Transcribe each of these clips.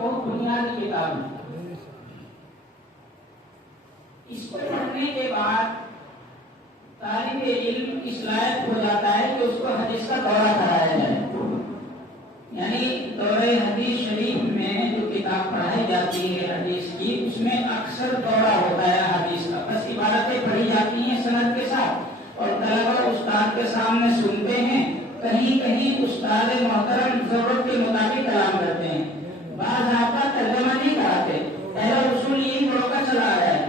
بہت بنیادی کتاب ہے. اس کو پڑھنے کے بعد طالب علم اس لائق ہو جاتا ہے کہ اس کو حدیث کا دورہ کرایا جائے. یعنی دورہ حدیث شریف میں جو کتاب پڑھائی جاتی ہے حدیث کی، اس میں اکثر دورہ ہوتا ہے حدیث کا. بس عبارتیں پڑھی جاتی ہیں سند کے ساتھ اور طلبہ استاد کے سامنے سنتے ہیں. کہیں کہیں استاد محترم ضرورت کے مطابق کلام کرتے ہیں. بعض آپ کا ترجمہ نہیں کراتے. پہلا اصول یہی پڑھا چلا آیا ہے.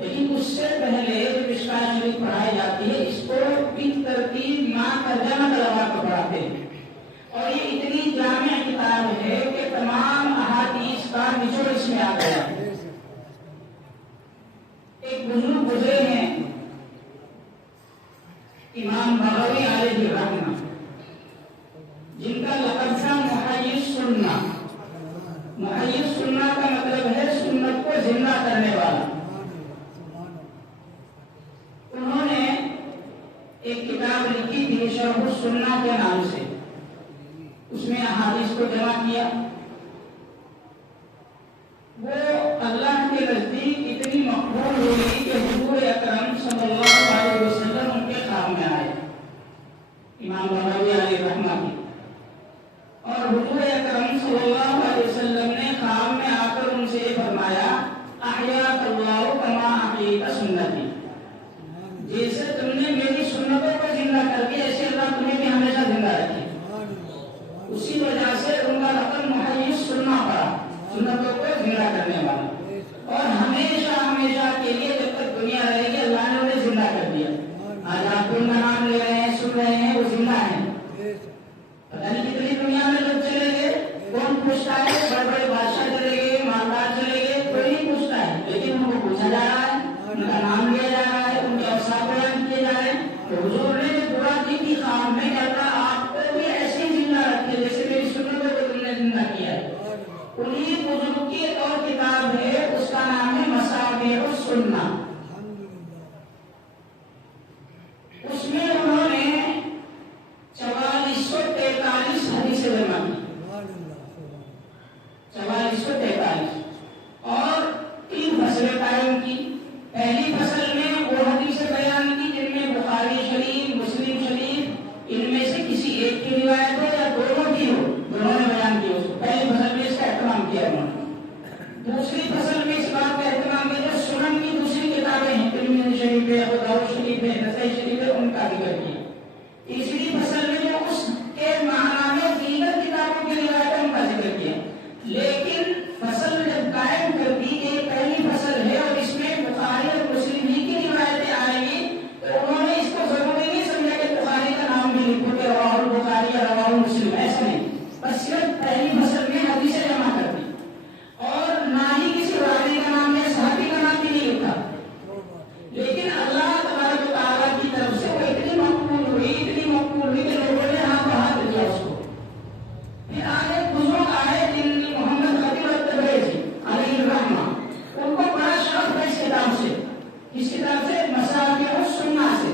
لیکن اس سے پہلے جو مشکوٰۃ شریف پڑھائی جاتی ہے اس کو بالترتیب ماں ترجمہ طلبہ کو پڑھاتے ہیں. اور یہ اتنی جامع کتاب ہے کہ تمام احادیث کا نچوڑ اس میں آ گیا. ایک بزرگ گزرے ہیں امام بغوی علیہ الرحمہ، جن کا لقب تھا محیی سنہ. محیی سنہ کا مطلب ہے سنت کو زندہ کرنے والا. انہوں نے ایک کتاب لکھی تھی شرح السنہ کے نام سے. اس میں احادیث کو جمع کیا. وہ اللہ کے نزدیک اتنی مقبول ہوئی کہ حضور اکرم صلی اللہ علیہ وسلم ان کے خواب میں آئے، امام بغوی علیہ الرحمہ کی. اور حضور اکرم صلی اللہ علیہ وسلم نے خواب میں آ کر ان سے یہ فرمایا، احیاک اللہ کما احییت سنتی. جیسے تم نے میری سنتوں کو زندہ کر دیا ایسے اللہ تمہیں بھی ہمیشہ زندہ رکھے. اسی وجہ سے ان کا لقب محیی سنہ پڑا، سنتوں کو زندہ کرنے والا. اور ہمیشہ ہمیشہ کے لیے جب تک دنیا رہے گی اللہ نے انہیں زندہ کر دیا. آج آپ ان کا نام لے رہے ہیں، سن رہے ہیں، وہ زندہ ہیں. پتہ نہیں کتنی دنیا میں لوگ چلے گئے، کون پوچھتا ہے؟ بڑے بڑے بادشاہ چلے گئے، مالدار چلے گئے، کوئی نہیں پوچھتا ہے. لیکن ان کو پوچھا جا رہا ہے، ان کا نام لیا جا رہا ہے، ان کے اوصاف بیان کیے جا رہے ہیں. تو حضور نے جو دعا کی تھی خواب میں کہ اللہ آپ کو بھی ایسے ہی زندہ رکھے جیسے میری سنتوں کو تم نے زندہ کیا ہے. انہی بزرگ کی ایک اور کتاب ہے، اس کا نام ہے مصابیح السنہ. اس میں انہوں نے 4443 حدیثیں جمع کی، 4443، اور 3 فصلیں قائم کی. پہلی فصل میں وہ حدیثیں بیان کی جن میں بخاری شریف، مسلم شریف، ان میں سے کسی ایک کی روایت ہو یا دونوں کی ہو، دونوں نے بیان کی. اس کو پہلی فصل میں اس کا اہتمام کیا انہوں نے. دوسری فصل میں اس بات کا اہتمام کیا جو سنن کی دوسری کتابیں ہیں، ترمذی شریف ہے، ابو داؤد شریف ہے، نسائی شریف ہے، ان کا ذکر کیا. تیسری فصل میں جو اس کے معنی میں دیگر کتابوں کی روایت ان کا ذکر کیا. لیکن فصل جب قائم کر دی کہ پہلی فصل ہے اور اس میں بخاری اور مسلم ہی کی روایتیں آئیں گی، تو انہوں نے اس کو ضروری نہیں سمجھا کہ بخاری کا نام بھی لکھو کہ رواہ البخاری یا رواہ مسلم. ایسا نہیں، بس صرف پہلی فصل میں حدیثیں جمع کر دی اور نہ ہی کسی راوی کا نام یا صحابی کا نام بھی نہیں لکھا. لیکن اللہ تبارک و تعالیٰ کی طرف سے وہ اتنی مقبول ہوئی کہ لوگوں نے ہاتھ بہا دیا اس کو. پھر آگے بزرگ آئے جن محمد خطیب التبریزی علیہ الرحمہ، ان کو بڑا شوق ہے اس کتاب سے، اس کتاب سے مصابیح السنہ سے.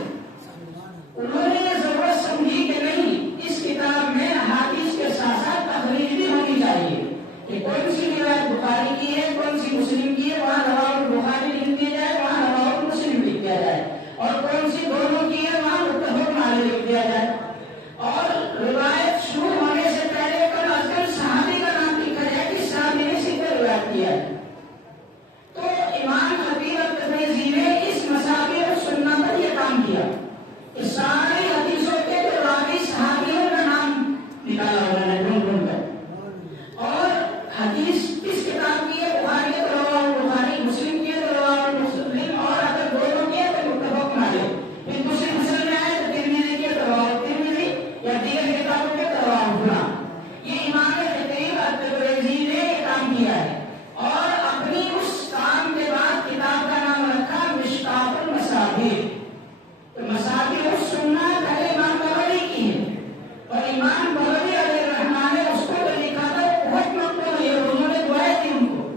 انہوں نے یہ ضرورت سمجھی کہ نہیں، اس کتاب میں حدیث کے ساتھ ساتھ تخریج بھی ہونی چاہیے کہ کون سی روایت بخاری کی ہے، کون سی مسلم کی ہے، وہاں رواہ البخاری لکھ دیا جائے، وہاں رواہ مسلم لکھ دیا جائے. اور کون سی دونوں کی ہے وہاں متفق علیہ لکھ دیا جائے. اور روایت شروع ہونے سے پہلے کم از کم صحابی کا نام لکھا جائے کہ صحابی نے اسی پر روایت کیا ہے. تو امام خطیب التبریزی نے اس مصابیح السنہ پر یہ کام کیا کہ سارے حدیثوں کے جو راوی صحابیوں کا نام نکالا انہوں نے ڈھونڈ کر. اور حدیث کس کتاب کی ہے؟ بخاری ہے تو رواہ البخاری، مسلم کی ہے تو رواہ مسلم، اور اگر دونوں کی ہے تو متفق علیہ. پھر دوسری فصل میں آئے تو ترمذی کی ہے تو رواہ ترمذی، یا دیگر کتابوں کے تو رواہ فلاں. یہ امام خطیب التبریزی نے یہ کام کیا ہے. اور اپنی اس کام کے بعد کتاب کا نام رکھا مشکاۃ المصابیح. تو مصابیح السنہ پہلے امام بغوی کی ہے، اور امام بغوی علیہ الرحمہ نے اس کو جو لکھا تھا بہت مقبول ہے، انہوں نے دعائیں دی ان کو.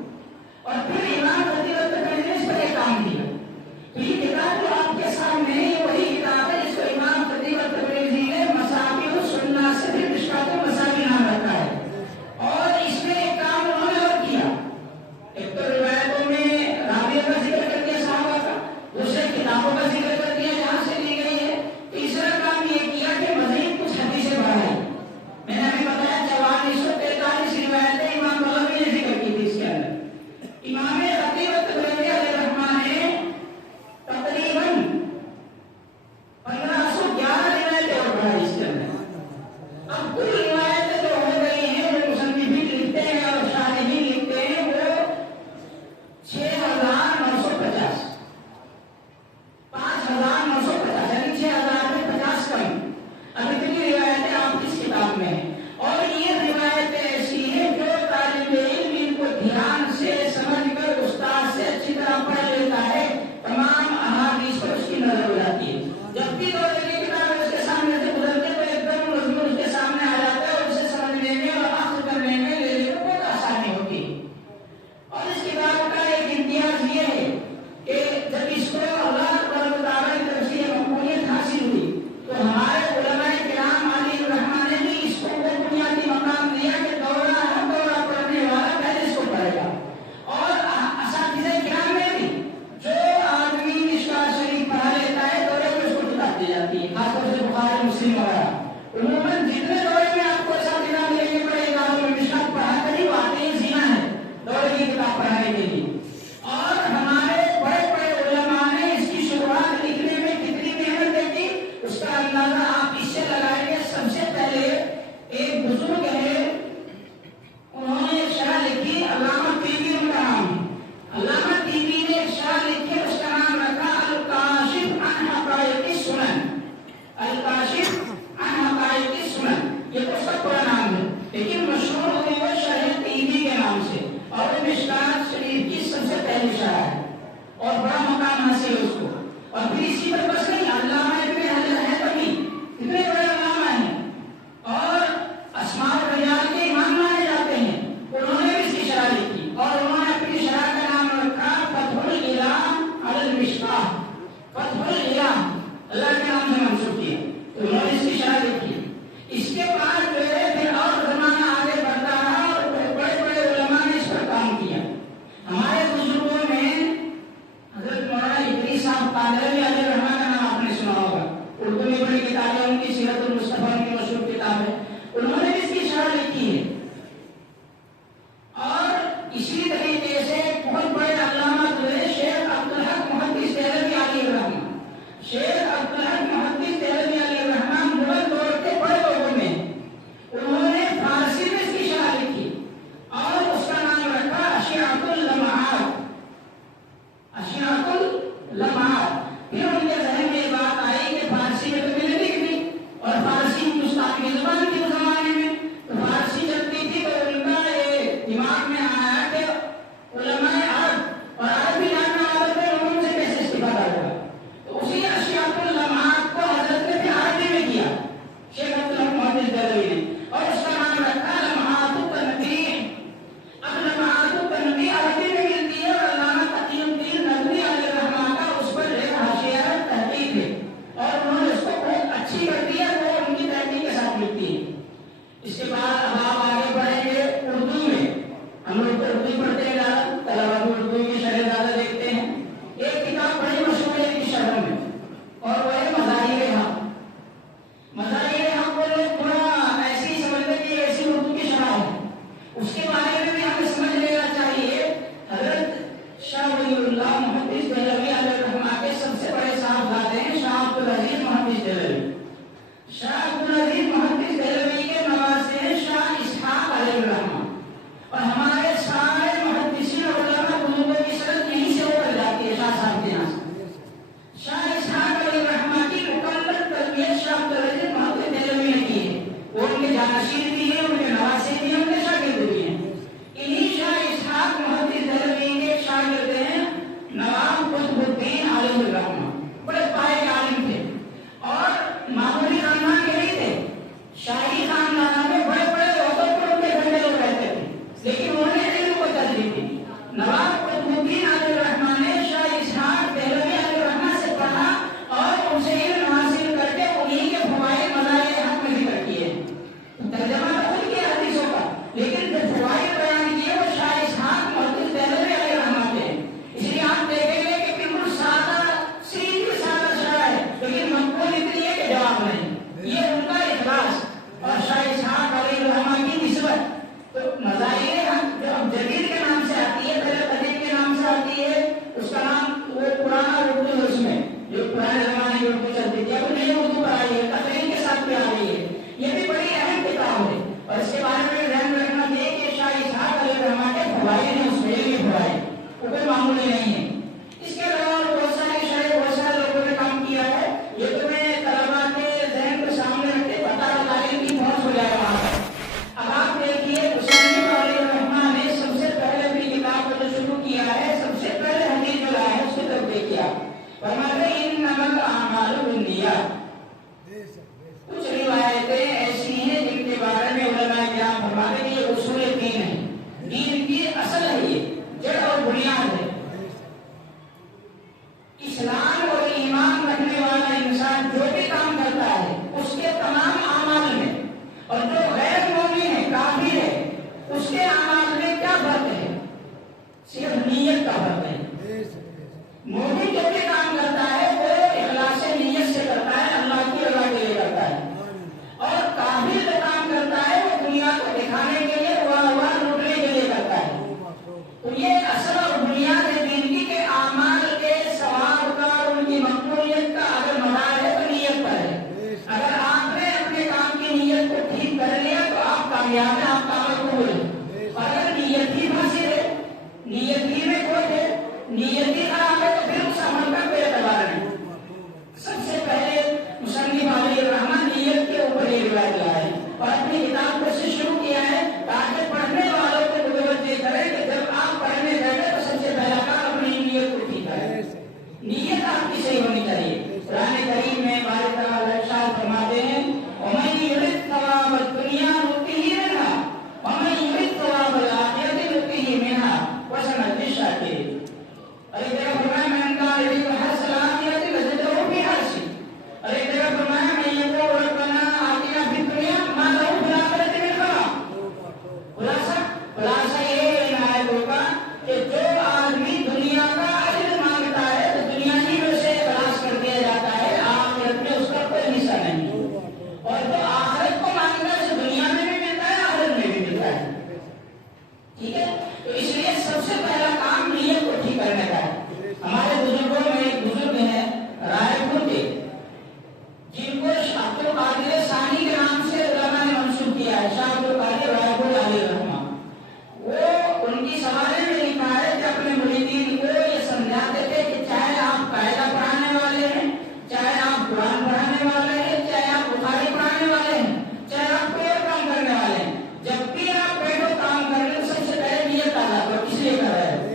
اور پھر امام خطیب التبریزی نے اس پر یہ کام کیا. تو یہ کتاب جو آپ کے سامنے ہے یہ وہی کتاب ہے جس کو امام خطیب التبریزی نے مصابیح السنہ سے پھر مشکاۃ المصابیح نام رکھا ہے. اور اس میں ایک کام انہوں نے اور پہلی شرح ہے اور بڑا مقام حاصل ہے اس کو. اور پھر اسی پر بس نہیں، علامہ ابن حجر ہے کبھی اتنے بڑے علامہ ہیں اور اسماء الرجال کے امام مانے جاتے ہیں، انہوں نے بھی اس کی شرح لکھی اور انہوں نے اپنی شرح کا نام رکھا فتح الالم علی المشکاہ. فتح الالم اللہ کے نام سے منسوب کیا، تو انہوں نے اس کی شرح لکھی. اس کے بعد جو ہے پھر اور زمانہ آگے بڑھتا رہا اور بڑے بڑے علماء نے اس پر کام کیا. ہمارے بزرگوں میں حضرت مولانا ادریس صاحب قادری علیہ الرحمہ کا نام آپ نے سنا ہوگا، اردو میں بڑی کتابیں ان کی سیرت المصطفیٰ ان کی مشہور کتاب ہے، انہوں نے اس کی شرح لکھی ہے. اور اسی طریقے سے بہت بڑے علامہ جو ہے شیخ عبدالحق محدث دہلوی علیہ الرحمہ، شیخ عبدالحق محدث دہلوی علیہ الرحمہ مغل دور کے بڑے لوگوں میں، انہوں نے فارسی میں اس کی شرح لکھی اور اس کا نام رکھا اشیاء اللمعات. اشیاء اللمعات. پھر ان کے ذہن میں یہ بات آئی کہ فارسی میں تو ملے نہیں اور فارسی ہندوستان کی زبان تھی اس زمانے میں، تو فارسی چلتی تھی، تو ان کا یہ دماغ میں آیا کہ علماء عرب اور عربی جاننے والوں کو علوم سے کیسے استفادہ ہوگا. تو اسی اشیاء اللمعات کو حضرت نے پھر عربی میں کیا شیخ عبدالحق محدث دہلوی نے، اور اس کا نام رکھا لمحات التنبیہ. اب لمحات التنبیہ عربی میں ملتی ہے اور علامہ تقی الدین ندوی علیہ الرحمہ کا اس پر ایک حاشیہ تحقیق ہے اور انہوں نے اس کو بہت اچھی کر دی ہے، وہ ان کی تحقیق کے ساتھ ملتی ہے. اس کے بعد اب آپ آگے بڑھیں گے اردو میں. ہم لوگ تو اردو پڑھتے ہیں زیادہ، طلبا بھی اردو کی شرح زیادہ دیکھتے ہیں. ایک کتاب بڑی مشہور ہے ان کی شرح میں اور وہ ہے مظاہر حق. مظاہر حق کو لوگ تھوڑا ایسی ہی سمجھتے کہ یہ ایسی اردو کی شرح ہے. اس کے بارے میں بھی ہمیں سمجھ لینا چاہیے. حضرت شاہ ولی اللہ محدث دہلوی علیہ الرحمہ کے سب سے بڑے صاحبزادے ہیں شاہ عبدالعزیز محدث دہلوی. شاہ عبدالعزیز محدث دہلوی کے نواسے ہیں شاہ اسحاق علیہ الرحمہ، اور ہمارے سارے محدثین اور علماء بزرگوں کی سند یہیں سے ہو کر جاتی ہے شاہ صاحب کے یہاں سے. شاہ اسحاق علیہ الرحمہ کی مکمل تربیت شاہ عبدالعزیز محدث دہلوی نے کی ہے. وہ ان کے جانشین بھی ہیں، ان کے نواسے بھی ہیں، ان کے شاگرد بھی ہیں. انہی شاہ اسحاق محدث دہلوی کے شاگرد ہیں نواب قطب الدین علیہ الرحمہ. بڑے پائے کے عالم تھے اور معمولی خاندان کے نہیں تھے. شاہی خاندانوں میں بڑے بڑے عہدوں پر ان کے گھر میں لوگ رہتے تھے، لیکن انہوں نے علم کو ترجیح دی. نواب قطب الدین علیہ الرحمہ نے شاہ اسحاق دہلوی علیہ الرحمہ سے پڑھا اور ان سے علم حاصل کر کے انہی کے فوائد مظاہر حق میں ذکر کیے. ترجمہ تو خود کیا حدیثوں کا، لیکن جو فوائد بیان کیے وہ شاہ اسحاق محدث دہلوی علیہ الرحمہ کے. اس لیے آپ دیکھیں گے کہ بالکل سادہ سیدھی سادہ شرح ہے، لیکن مقبول اتنی ہے کہ جواب نہیں. یہ ان کا اخلاص اور شاہ اسحاق علیہ الرحمہ کی نسبت. تو مظاہر حق جو اب جدید کے نام سے آتی ہے، پہلے قدیم کے ٹھیک ہے؟ تو اس لیے سب سے پہلا کام نیت کو ٹھیک کرنے کا ہے۔ ہمارے بزرگوں میں ایک بزرگ ہیں رائے پور کے، جن کو شاہ عبد القادر ثانی کے نام سے علماء نے منسوب کیا ہے، شاہ عبد القادر رائے پور علیہ رحمہ۔ وہ ان کی سوالے میں لکھا ہے کہ اپنے مریدین کو یہ سمجھاتے تھے کہ چاہے آپ قاعدہ پڑھانے والے ہیں، چاہے آپ قرآن پڑھانے والے ہیں، چاہے آپ بخاری پڑھانے والے ہیں، چاہے آپ کوئی اور کام کرنے والے ہیں، جب بھی آپ بیٹھو کام کرنے سب سے پہلے نیت ادا کرو، اس لیے کر رہے ہیں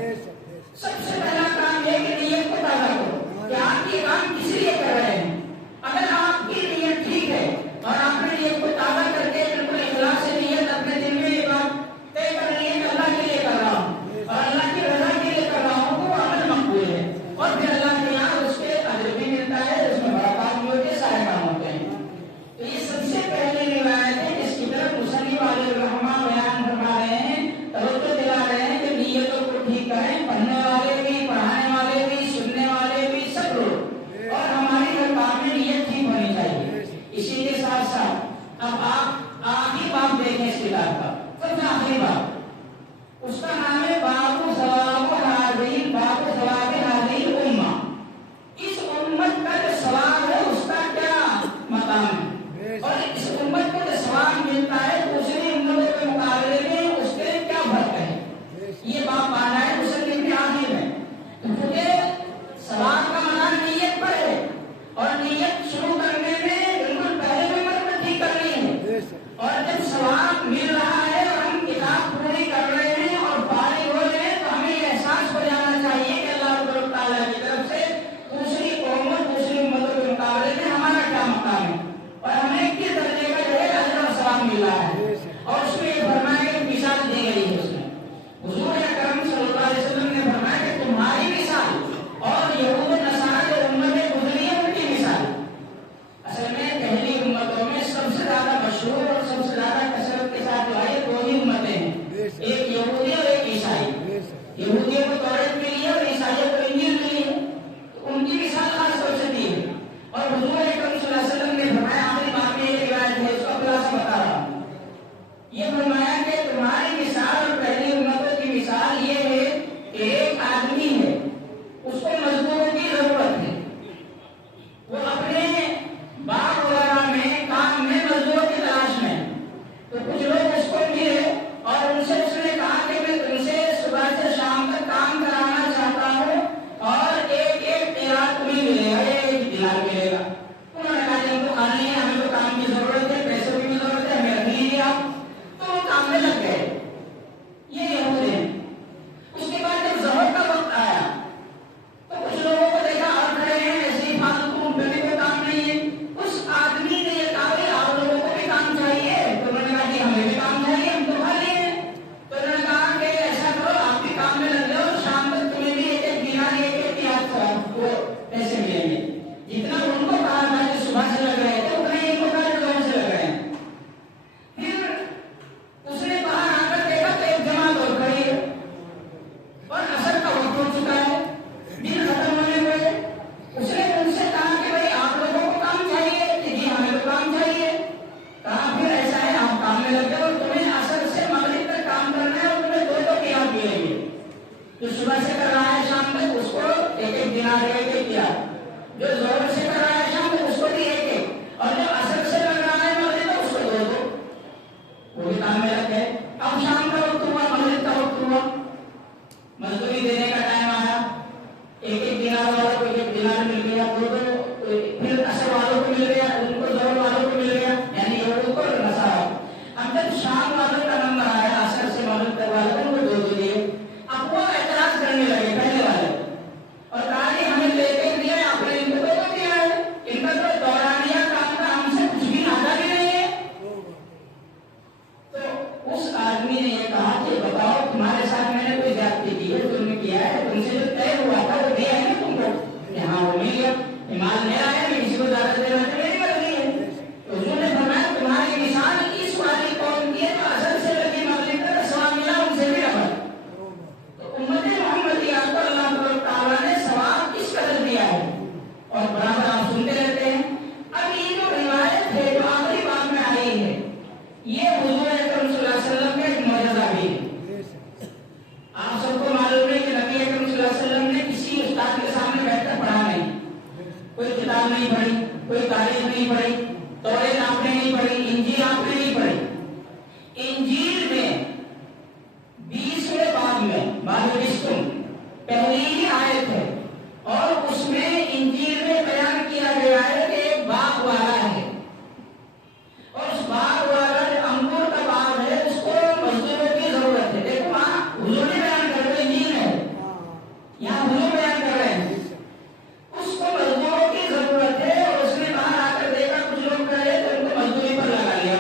نہیں پڑھی، توریت آپ نے نہیں پڑھی، انجیل آپ نے نہیں پڑھی۔ انجیل میں 20ویں باب میں باب رسم پہلی ہی آیت ہے، اور اس میں انجیل میں بیان کیا گیا ہے کہ ایک باغ والا ہے، اور اس باغ والا جو انگور کا باغ ہے اس کو مزدوروں کی ضرورت ہے۔ دیکھو وہاں حضور نے بیان کر رہے انجیل ہے، یہاں حضور بیان کر رہے ہیں، اس کو مزدوروں کی ضرورت ہے، اور اس نے باہر آ کر دیکھا کچھ لوگ کرے تو ان کو مزدوری پر لگا لیا،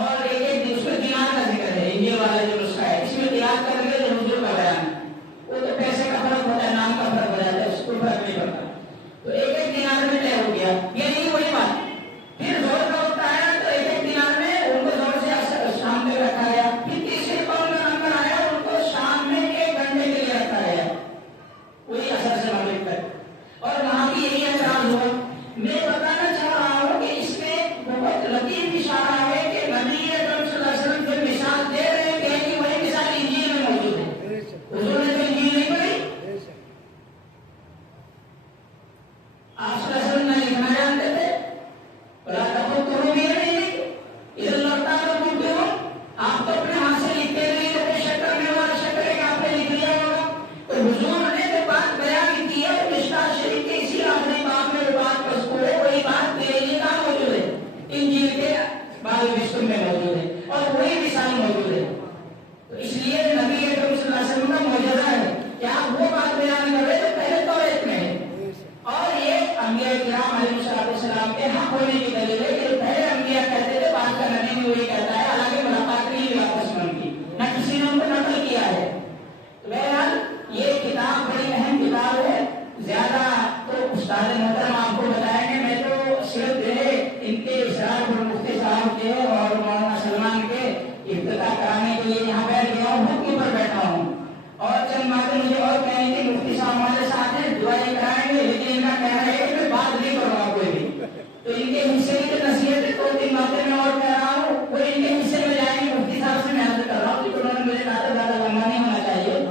اور ایک ایک اس میں دینار کا ذکر ہے، انجیل والا جو نسخہ ہے اس میں دینار کر کے جو حضور کا بیان ہے، وہ تو پیسے کا فرق ہوتا ہے، نام کا فرق ہو جاتا ہے، اس کو فرق نہیں پڑتا، تو ایک ایک دینار میں طے ہو گیا۔ یہ نہیں وہی بات، پھر زور کا وقت آیا تو ایک ایک دینار میں ان کو زور سے شام میں رکھا گیا، پھر تیسرے قوم کا نمبر آیا ان کو شام میں 1 گھنٹے کے لیے رکھا گیا، وہی اثر سے مغرب تک، اور وہاں بھی یہی اعتراض ہوا۔ میں بتانا چاہ رہا ہوں کہ اس میں بہت لطیف اشارہ ہے کہ نبی اکرم صلی اللہ علیہ وسلم جو مثال دے رہے ہیں کہ وہی مثال انجیل میں موجود ہے۔ حضور نے تو انجیل نہیں پڑھی، آپ صلی اللہ علیہ وسلم نے لکھنا جانتے تھے، بلا تب کرو بھی نہیں ادھر لڑتا تو ڈوبتے ہو، آپ تو اپنے ہاتھ سے لکھتے نہیں، تو شکر میں ہمارا شکر ہے کہ آپ نے لکھ لیا ہوگا۔ تو حضور نے جو بات بیان کی ہے مشکوٰۃ شریف کے اسی آخری باب میں وہ بات مذکور ہے، وہی بات میرے لیے کہاں موجود ہے؟ انجیل کے باب رسم میں موجود ہے، اور وہی مثال موجود ہے۔ تو اس لیے نبی اکرم صلی اللہ علیہ وسلم کا معجزہ ہے کہ آپ وہ بات بیان کر رہے جو پہلے توریت میں ہے، اور یہ انبیاء کرام علیہ السلام کے حق ہونے کی دلیل ہے کہ پہلے انبیاء کہتے تھے، بعد کا نبی بھی وہی کہتا ہے، حالانکہ ملاقات نہیں ہوئی آپس میں ان کی، نہ کسی نے ان کو نقل کیا ہے۔ تو بہرحال یہ کتاب بڑی اہم کتاب ہے، زیادہ تو استاد محترم آپ کو بتائیں گے، میں تو صرف ان کے اشراق مفتی صاحب کے اور مولانا سلمان کے افتتاح کرانے کے لیے یہاں بیٹھ گیا ہوں، حکم پر بیٹھا ہوں، اور چند باتیں مجھے اور کہنی تھی، مفتی صاحب ہمارے ساتھ ہیں، دعائیں کرائیں گے، لیکن ان کا کہنا ہے کہ میں بات نہیں کروں گا کوئی بھی، تو ان کے حصے کی جو نصیحت ہے 2-3 باتیں میں اور کہہ رہا ہوں، وہ ان کے حصے میں جائیں گے۔ مفتی صاحب سے میں عرض کر رہا ہوں کہ انہوں نے مجھے کہا تھا زیادہ لمبا نہیں ہونا چاہیے،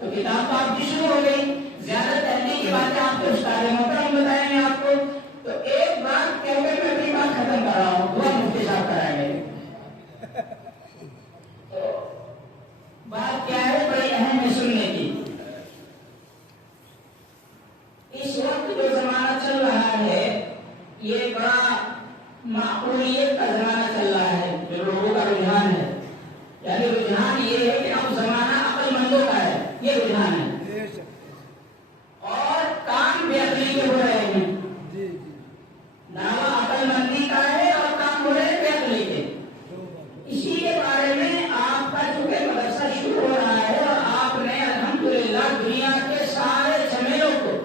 تو کتاب تو آپ کی شروع ہو گئی، زیادہ تحقیق کی باتیں آپ کے استاد محترم بتائیں گے آپ کو، تو ایک بات کہہ کر میں اپنی بات ختم کر رہا ہوں، دعا مفتی صاحب کرائیں گے۔ بات کیا ہے بڑی اہم ہے سننے کی۔ اس وقت جو زمانہ چل رہا ہے یہ بڑا معقولیت کا زمانہ چل رہا ہے، جو لوگوں کا رجحان ہے، یعنی رجحان یہ ہے کہ اب زمانہ عقل مندوں کا ہے، یہ رجحان ہے، اور کام بے عقلی کے ہو رہے ہیں، دعویٰ عقل مندی کا ہے اور کام ہو رہے ہیں بے عقلی کے۔ اسی کے بارے میں آپ کا چونکہ مدرسہ شروع ہو رہا ہے، اور آپ نے الحمدللہ دنیا کے سارے جھمیلوں کو،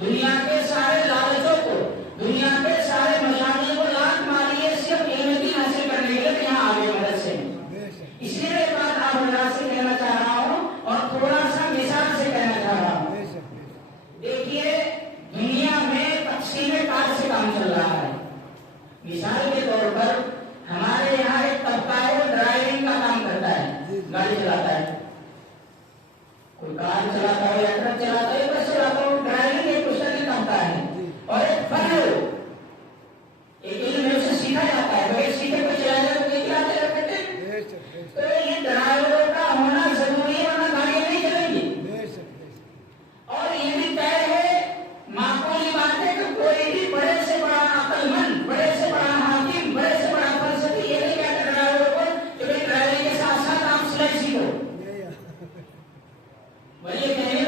دنیا کے سارے لالچوں کو، دنیا کے سارے مشاغل کو لات ماری ہے صرف علم دین حاصل کرنے کے لیے، یہاں آگے مدرسے میں۔ اس لیے ایک بات آپ حضرات سے کہنا چاہ رہا ہوں، اور تھوڑا سا مثال سے کہنا چاہ رہا ہوں۔ دیکھیے دنیا میں تقسیم کار سے کام چل رہا ہے، مثال کے طور پر ہمارے یہاں ایک طبقہ ہے وہ ڈرائیونگ کا کام کرتا ہے، گاڑی چلاتا ہے، کوئی کار چلاتا ہو یا ٹرک چلاتا ہے، بس چلاتا ہو، ڈرائیونگ ایک مستقل طبقہ ہے، اور ایک فن ہے، ایک علم ہے، اسے سیکھا جاتا ہے، بغیر سیکھے کوئی چلا جائے تو نہیں چلاتے رکھتے، تو یہ ڈرائیوروں کا ہونا ضروری ہے، ورنہ گاڑیاں نہیں چلیں گی۔ اور یہ بھی طے ہے، معقولی بات ہے کہ کوئی بھی بڑے سے بڑا عقل مند، بڑے سے بڑا حاکم، بڑے سے بڑا فلسفی یہ نہیں کہتا ڈرائیوروں کو کہ بھائی ڈرائیونگ کے ساتھ ساتھ آپ سلائی سیکھو، بھائی یہ کہنے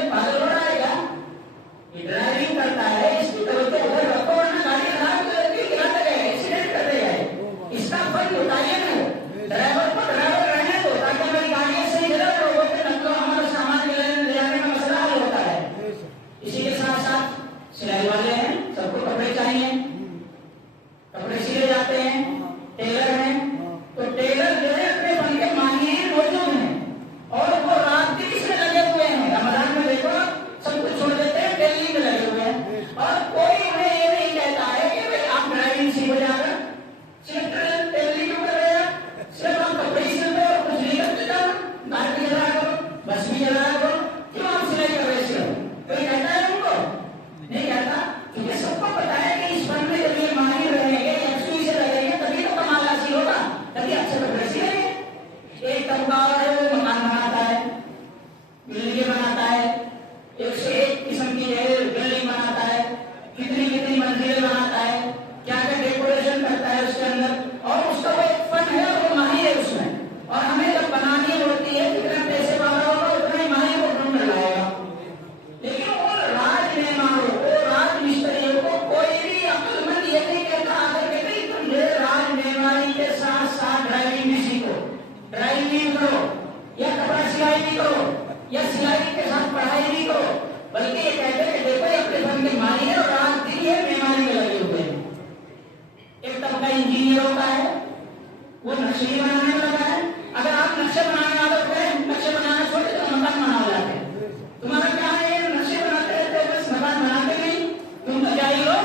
بنائی بھی کرو یا سلائی کے ساتھ پڑھائی بھی کرو، بلکہ یہ کہتے ہیں کہ دیکھو اپنے فن کے ماہر اور رات دن یہ بیماری میں لگے ہوئے ہیں۔ ایک طبقہ انجینئروں کا ہے، وہ نقشے بنانے میں لگا ہے۔ اگر آپ نقشے بنانے والے کریں، نقشے بنانا چھوڑے تو مکان بنا ہو جاتے ہیں۔ تمہارا کیا ہے؟ یہ نقشے بناتے رہتے ہو، بس مکان بناتے نہیں، تم تو جائی ہو۔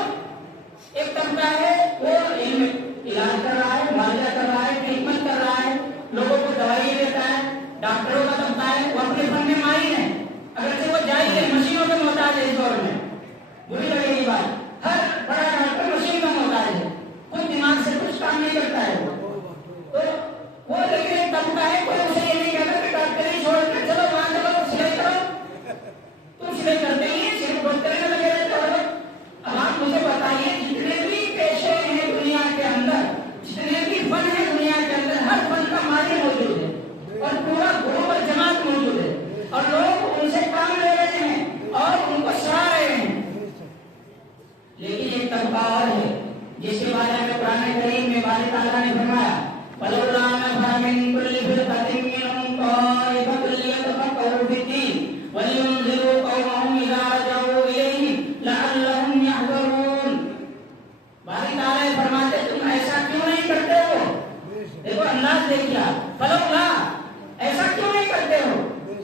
ایک طبقہ ہے وہ علم علاج کر رہا ہے، معالجہ کر رہا ہے، ٹریٹمنٹ کر رہا ہے، لوگوں کو دوائی دیتا ہے۔ ڈاکٹروں کا طبقہ ہے، وہ اپنے فن میں ماہر ہے، اگرچہ وہ جائز ہے، مشینوں کے محتاج ہے۔ اس دور میں بری لگے گی بات، ہر بڑا ڈاکٹر مشین کا محتاج ہے، خود دماغ سے کچھ کام نہیں کرتا ہے۔ تو وہ لیکن ایک طبقہ ہے، کوئی اسے یہ نہیں کہتا کہ ڈاکٹری چھوڑ کے چلو وہاں چلو سلائی کرو، تم سلائی کرتے ہی صرف ڈاکٹری میں لگے رہتے ہو۔ اب آپ مجھے بتائیے، جتنے بھی پیشے ہیں دنیا کے اندر، جتنے بھی فن ہیں دنیا کے اندر، ہر فن کا ماہر موجود ہے اور پورا گروپ اور جماعت موجود ہے، اور لوگ ان سے کام لے رہے ہیں اور ان کو سراہ رہے ہیں۔ لیکن ایک طبقہ اور ہے جس کے بارے میں قرآن کریم میں باری تعالیٰ نے فرمایا فَلَوْلَا نَفَرَ مِن كُلِّ فِرْقَةٍ مِّنْهُمْ طَائِفَةٌ لِيَتَفَقَّهُوا فِي الدِّينِ وَلِيُنذِرُوا قَوْمَهُمْ إِذَا رَجَعُوا إِلَيْهِمْ لَعَلَّهُمْ يَحْذَرُونَ۔ باری تعالیٰ نے فرماتے تم ایسا کیوں نہیں کرتے ہو؟ دیکھو انداز دیکھیے، فَلَوْلَا ایسا کیوں نہیں کرتے ہو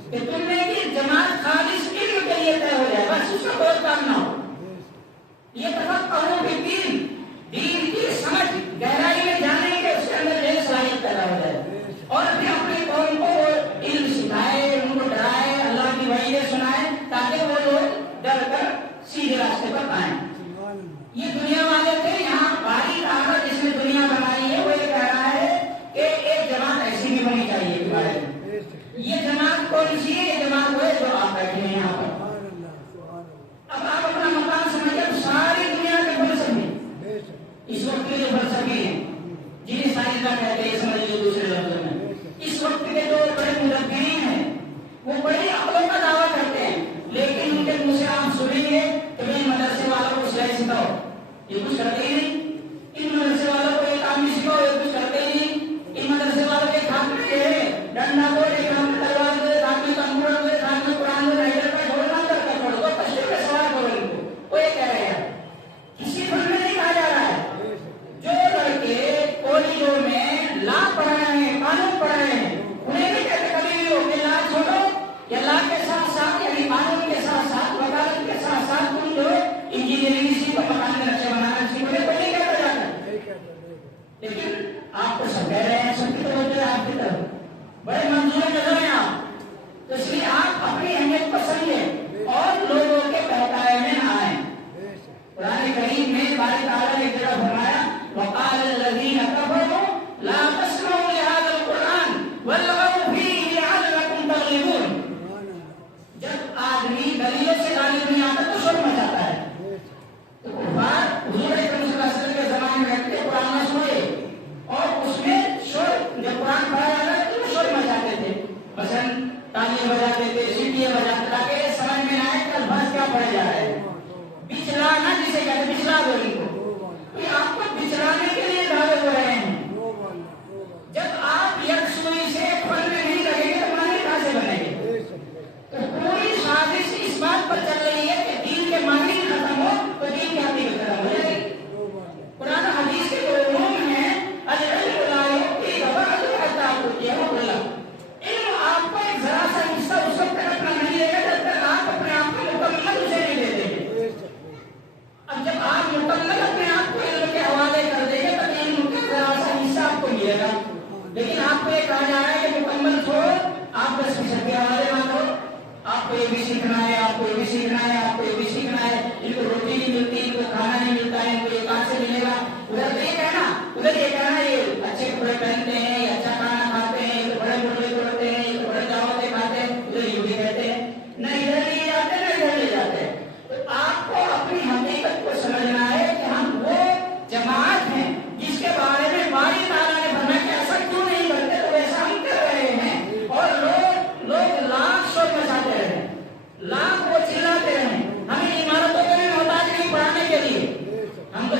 کہ تم نے کہ جماعت خالص علم کے لیے طے ہو جائے، بس اس کا کوئی کام نہ ہو۔ یہ تفقہوا فی الدین، دین کی سمجھ گہرائی میں جانے کے اس کے اندر ایک صلاحیت پیدا ہو جائے، اور پھر اپنے قوم کو علم سکھائے، ان کو ڈرائے، اللہ کی وعیدیں سنائے، تاکہ وہ لوگ ڈر کر سیدھے راستے پر آئیں۔ یہ دنیا والے تھے، یہاں باری تعالیٰ جس نے دنیا بنائی ہے وہ یہ کہہ رہا ہے کہ ایک جماعت ایسی بھی ہونی چاہیے کے بارے میں۔ یہ جماعت کون سی ہے؟ یہ جماعت وہ ہے جو آپ بیٹھے ہیں یہاں پر۔ اب آپ اپنا مقام سمجھے، ساری دنیا کے فلسفے اس وقت کے جو فلسفے ہیں جنہیں سائنسداں کہتے ہیں، سمجھ لیجیے دوسرے لفظوں میں، اس وقت کے جو بڑے مدبرین ہیں وہ بڑی عقلوں کا دعویٰ کرتے ہیں، لیکن ان کے منہ سے آپ سنیں گے کہ بھائی مدرسے والوں کو سلائی سکھاؤ، یہ کچھ کرتے ہی نہیں۔ ان مدرسے والوں کو یہ کام بھی سکھاؤ، یہ کچھ کرتے ہی نہیں۔ ان مدرسے والوں کے ہاتھ میں یہ ہے ڈنڈا دو، ایک ہاتھ میں تلوار دے، ہاتھ میں کمپیوٹر دے، ہاتھ میں قرآن دے، رائٹر کا ڈھولنا کر کر پڑھو، تو تشریح کا سوال کرو ان کو۔ وہ یہ کہہ رہے ہیں کسی فن میں نہیں کہا جا رہا ہے، جو لڑکے کالجوں میں لا پڑھ رہے ہیں، قانون پڑھ رہے ہیں، انہیں بھی کہتے کبھی بھی ہو کہ لا چھوڑو، یا لا کے ساتھ ساتھ یعنی قانون کے ساتھ ساتھ وکالت کے ساتھ ساتھ تم جو انجینئرنگ سیکھو، مکان کے نقشے بنانا سیکھو، کوئی نہیں کہتا جاتا۔ لیکن آپ کو سب کہہ رہے ہیں، سب کی توجہ ہے آپ کی طرف، بڑے منظور نظر ہیں آپ، تو اس لیے آپ اپنی اہمیت کو سمجھیں اور لوگوں کے بہکائے میں نہ آئیں۔ قرآن کریم میں باری تعالیٰ نے جگہ فرمایا وَقَالَ الَّذِينَ كَفَرُوا لَا تَسْمَعُوا لِهَذَا الْقُرْآنِ وَالْغَوْا فِيهِ لَعَلَّكُمْ تَغْلِبُونَ۔ جب آدمی دلیلوں سے غالب نہیں آتا تو شور مچاتا ہے، تو کفار حضور اکرم صلی اللہ علیہ وسلم کے زمانے میں رکھتے قرآن نہ سنے، اور اس میں شور جب قرآن پڑھا جاتا ہے تو شور مچاتے تھے، مثلا تالیاں بجاتے تھے، سیٹیاں بجاتے تاکہ سمجھ میں نہ آئے کہ الفاظ کیا پڑھے جا رہے ہیں۔ بچلانا جسے کہتے ہیں، بچلا دو ان کو، کہ آپ کو بچلانے کے لیے دعوے ہو رہے ہیں۔ جب آپ یکسوئی سے فن میں نہیں لگیں گے تو معنی کہاں سے بنیں گے؟ تو پوری سازش اس بات پر چل رہی ہے کہ دین کے معنی ختم ہو تو دین کی حقیقت ختم ہو جائے گی۔ قرآن حدیث کے جو علوم ہیں، العلم لا یؤتی وبعد حتی یؤتی اللہ، علم آپ کو ایک ذرا سا حصہ اس وقت تک اپنا نہیں لے گا جب تک آپ اپنے آپ کو مکمل اسے نہیں دے دیں گے۔ اب جب آپ مکمل اپنے آپ کو علم کے حوالے کر دیں گے تب علم کا ذرا سا حصہ آپ کو ملے گا، لیکن آپ کو یہ کہا جا رہا ہے کہ مکمل چھوڑو، آپ بس کسی کے حوالے نہ کرو، آپ کو یہ بھی سیکھنا ہے، آپ کو یہ بھی سیکھنا ہے، آپ کو یہ بھی سیکھنا ہے، ان کو روٹی نہیں ملتی، ان کو کھانا نہیں ملتا ہے، ان کو یہ کہاں سے ملے گا، ادھر یہ کہنا، ادھر یہ کہنا یہ اچھے کپڑے پہنتے ہیں، یہ اچھا کھانا کھاتے ہیں، یہ بڑے بڑے کرتے ہیں، یہ بڑے دعوتیں کھاتے ہیں، ادھر یہ بھی کہتے ہیں، نہ ادھر نہیں جاتے نہ ادھر لے جاتے۔ تو آپ کو اپنی حقیقت کو سمجھنا ہے کہ ہم وہ جماعت ہیں جس کے بارے میں باری تعالیٰ نے فرمایا کہ ایسا کیوں نہیں کرتے، تو ایسا ہم کر رہے ہیں، اور لوگ لاکھ شور مچاتے رہے، لاکھ وہ چلاتے رہے، ہمیں عمارتوں کے لیے محتاج نہیں پڑھانے کے لیے، ہم تو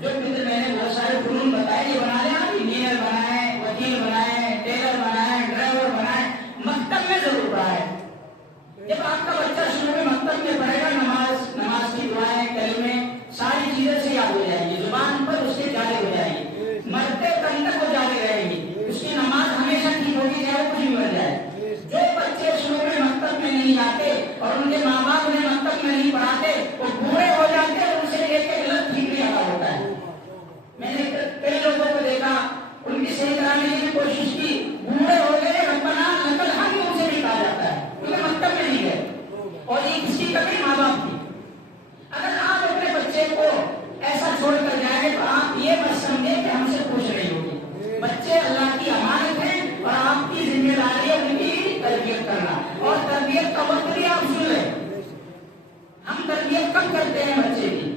جو میں نے بہت سارے فنون بتائے، یہ بنا لیں آپ، انجینئر بنائیں، وکیل بنائیں، ٹیلر بنائیں، ڈرائیور بنائیں، مکتب میں ضرور پڑھائیں۔ جب آپ کا بچہ شروع میں مکتب میں پڑھے گا، نماز کی دعائیں، کلمے، ساری چیزیں سے یاد ہو جائیں گی، زبان پر اس کے جاری ہو جائیں گی، مرتے دم تک وہ جاری رہے گی، اس کی نماز ہمیشہ ٹھیک ہوگی، چاہے وہ کچھ بھی بن جائے۔ جو بچے شروع میں مکتب میں نہیں جاتے اور ان کے ماں باپ انہیں مکتب میں نہیں پڑھاتے، وہ بوڑھے ہو جاتے ہیں، ان سے ایک ایک لفظ ٹھیک نہیں آتا ہوتا ہے۔ میں نے کئی لوگوں کو دیکھا، ان کی صحیح کرانے کی کوشش کی، بوڑھے ہو گئے، ربنا نقل ہم ہی ان سے بھی کہا جاتا ہے، کیونکہ مکتب میں نہیں گئے، اور یہ کس کی کمی؟ ماں باپ کی۔ اگر آپ اپنے بچے کو ایسا چھوڑ کر جائیں گے تو آپ یہ مت سمجھیں کہ ہم سے پوچھ رہی ہوگی۔ بچے اللہ کی امانت ہیں اور آپ کی ذمہ داری ہے ان کی تربیت کرنا، اور تربیت کا وقت بھی آپ سن لیں۔ ہم تربیت کب کرتے ہیں بچے کی؟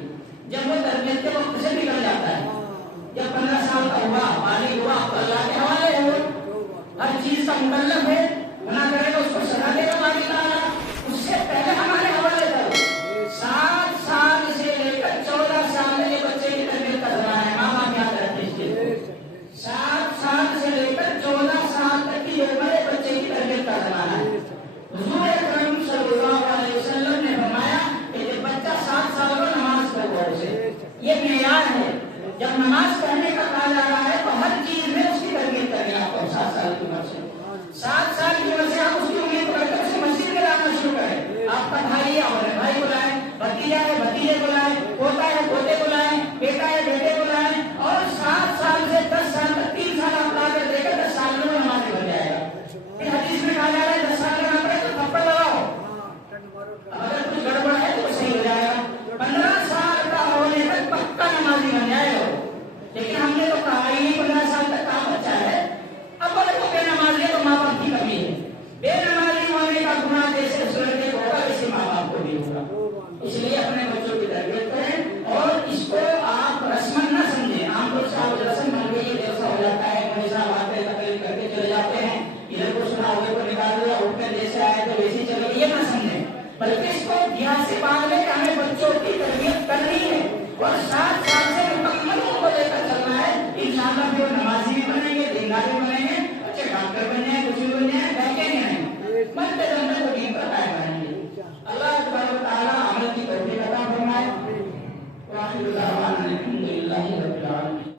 جب وہ تربیت کے وقت سے نکل جاتا ہے، جب 15 سال کا ہوا، بالغ ہوا، تو اللہ کے حوالے ہے، وہ ہر چیز کا مکلف ہے، منع کرے گا اس کو سزا دے گا باری تعالیٰ، اس سے پہلے ہمارے حوالے کرو۔ 7 سال سے لے کر 14 سال کے بچے کی تربیت کا زمانہ ہے، ماں باپ یاد رکھتے اس کے۔ 7 سال سے لے کر 14 سال تک کی عمر بچے کی تربیت کا زمانہ ہے۔ حضور اکرم صلی اللہ علیہ وسلم نے فرمایا کہ جب بچہ 7 سال کا نماز پڑھو اسے، یہ معیار ہے۔ جب نماز پڑھنے کا کہا جا رہا ہے تو ہر چیز میں اس کی تربیت کریں آپ کو 7 سال کی عمر سے۔ 7 سال کی عمر سے آپ اس کی امید پکڑ کر اسے مسجد میں لانا شروع کریں۔ آپ کا بھائی